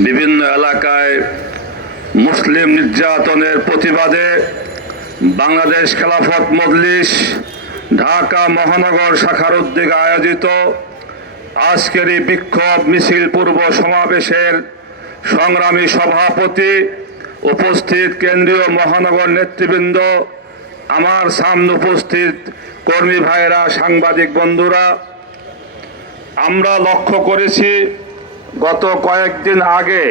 বিভিন্ন এলাকায় মুসলিম নির্যাতনের প্রতিবাদে বাংলাদেশ খেলাফত মজলিস ঢাকা মহানগর শাখার উদ্যোগে আয়োজিত আজকের এই বিক্ষোভ মিছিল পূর্ব সমাবেশের সংগ্রামী সভাপতি, উপস্থিত কেন্দ্রীয় মহানগর নেতৃবৃন্দ, আমার সামনে উপস্থিত কর্মী ভাইরা, সাংবাদিক বন্ধুরা, আমরা লক্ষ্য করেছি গত কয়েকদিন আগে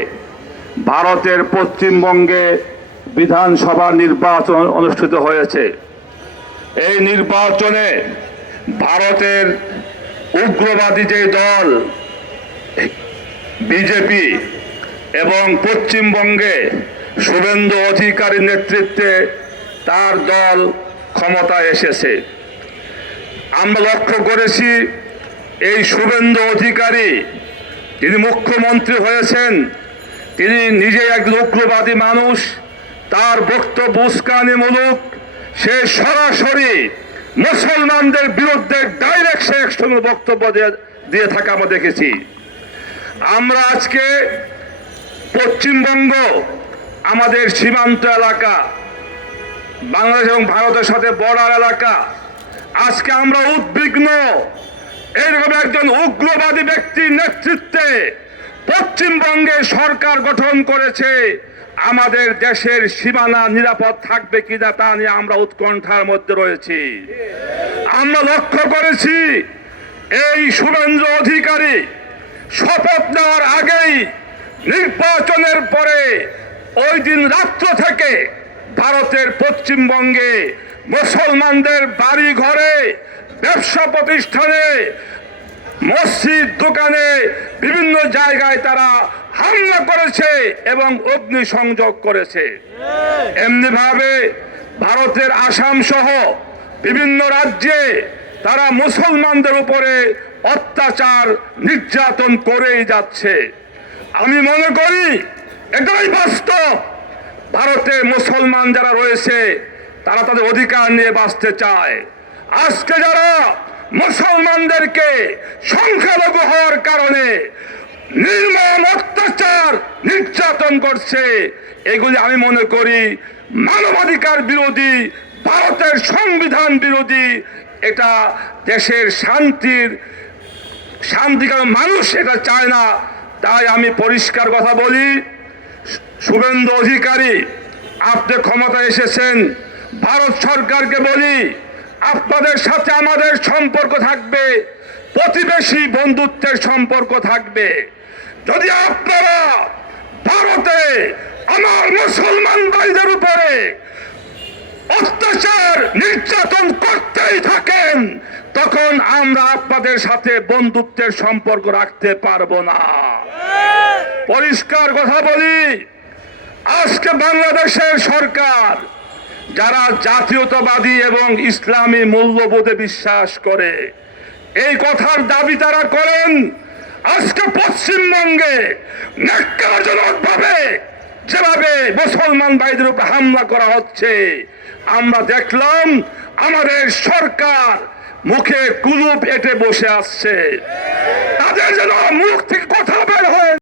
ভারতের পশ্চিমবঙ্গে বিধানসভা নির্বাচন অনুষ্ঠিত হয়েছে। এই নির্বাচনে ভারতের উগ্রবাদী যে দল বিজেপি এবং পশ্চিমবঙ্গে শুভেন্দু অধিকারীর নেতৃত্বে তার দল ক্ষমতায় এসেছে। আমরা লক্ষ্য করেছি এই শুভেন্দু অধিকারী যিনি মুখ্যমন্ত্রী হয়েছেন, তিনি নিজে এক উগ্রবাদী মানুষ। তার বক্তব্য উস্কানিমূলক, সে সরাসরি মুসলমানদের বিরুদ্ধে ডাইরেক্ট সেকশনের বক্তব্য দিয়ে থাকা আমরা দেখেছি। আমরা আজকে পশ্চিমবঙ্গ আমাদের সীমান্ত এলাকা, বাংলাদেশ এবং ভারতের সাথে বর্ডার এলাকা, আজকে আমরা উদ্বিগ্ন। এরকম একজন উগ্রবাদী ব্যক্তির নেতৃত্বে পশ্চিমবঙ্গে সরকার গঠন করেছে। আমাদের দেশের সীমানা নিরাপদ থাকবে কিনা তা নিয়ে আমরা উৎকণ্ঠার মধ্যে রয়েছি। আমরা লক্ষ্য করেছি এই শুভেন্দু অধিকারী শপথ নেওয়ার আগেই নির্বাচনের পরে ওই দিন রাত্র থেকে ভারতের পশ্চিমবঙ্গে মুসলমানদের বাড়ি ঘরে, ব্যবসা প্রতিষ্ঠানে, মসজিদ, দোকানে, বিভিন্ন জায়গায় তারা হামলা করেছে এবং অগ্নিসংযোগ করেছে। এমনিভাবে ভারতের আসাম সহ বিভিন্ন রাজ্যে তারা মুসলমানদের উপরে অত্যাচার নির্যাতন করেই যাচ্ছে। আমি মনে করি এটাই বাস্তব। ভারতে মুসলমান যারা রয়েছে তারা তাদের অধিকার নিয়ে বাঁচতে চায়। আজকে যারা মুসলমানদেরকে সংখ্যালঘু হওয়ার কারণে নির্মম অত্যাচার নির্যাতন করছে, এগুলি আমি মনে করি মানবাধিকার বিরোধী, ভারতের সংবিধান বিরোধী। এটা দেশের শান্তিকার মানুষ এটা চায় না। তাই আমি পরিষ্কার কথা বলি, শুভেন্দু অধিকারী, আপনি ক্ষমতায় এসেছেন, ভারত সরকারকে বলি আপনাদের সাথে আমাদের সম্পর্ক থাকবে, প্রতিবেশী বন্ধুত্বের সম্পর্ক থাকবে। যদি আপনারা ভারতে আমার মুসলমান ভাইদের উপরে অত্যাচার নির্যাতন করতেই থাকেন, তখন আমরা আপনাদের সাথে বন্ধুত্বের সম্পর্ক রাখতে পারবো না। পরিষ্কার কথা বলি, আজকে বাংলাদেশের সরকার যারা জাতীয়তাবাদী এবং ইসলামী মূল্যবোধে বিশ্বাস করে, এই কথার দাবি তারা করেন। আজকে পশ্চিমবঙ্গে ন্যাক্কারজনকভাবে যেভাবে মুসলমান ভাইদের উপর হামলা করা হচ্ছে, আমরা দেখলাম আমাদের সরকার মুখে কুলুপ এঁটে বসে আসছে। তাদের যেন মুখ থেকে কথা বের হয়।